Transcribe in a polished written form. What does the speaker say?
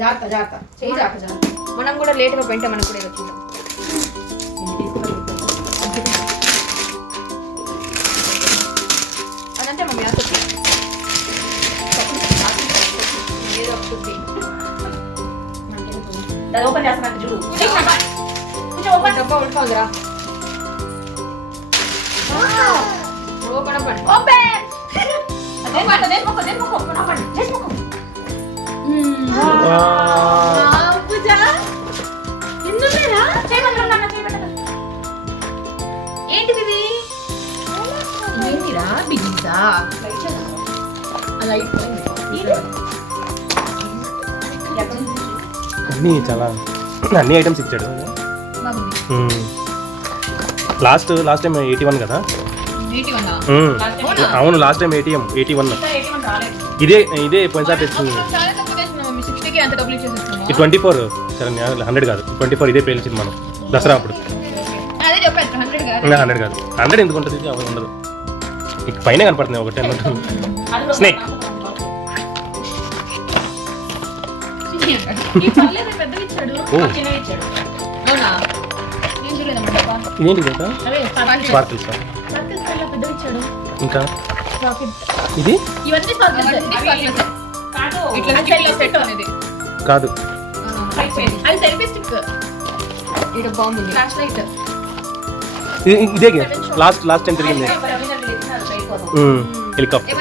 జాగ్రత్త జాగ్రత్త చేయి జాగ్రత్త జాగ్రత్త. మనం కూడా లేట్గా పోయింటే మనం కూడా ఏదో చూద్దాం. అదంటే మమ్మీ అసలు ఏదో వస్తుంది. దాన్ని ఓపెన్ చేస్తున్నట్టు చూడు. కొంచెం ఓపెన్. డబ్బా ఉడకాలిరా. Open open open. అదే మొక్క ఓపెన్ చేసి మొక్క. పూజ ఎందుకురా ఏంటిది ఇది? ఏంటిరా బిగ్గిసా అలా అన్నీ చాలా అన్ని ఐటమ్స్ ఇచ్చాడు. లాస్ట్ టైం 81 కదా. అవును లాస్ట్ టైం 81. ఇదే పోయినసారి తెచ్చింది. ఈ 24 సరే 100 కాదు 24 ఇదే పేల్చింది మనం దసరా అప్పుడు. 100 కాదు 100 ఎందుకు ఉంటుంది? ఉండదు. ఇక పైన కనపడుతుంది ఒకటి స్నేక్. ఇదేంటి కదా స్పార్కిల్స్. ఇంకా ఇది కాదు ఇదే లాస్ట్ టైం తిరిగింది హెలికాప్టర్.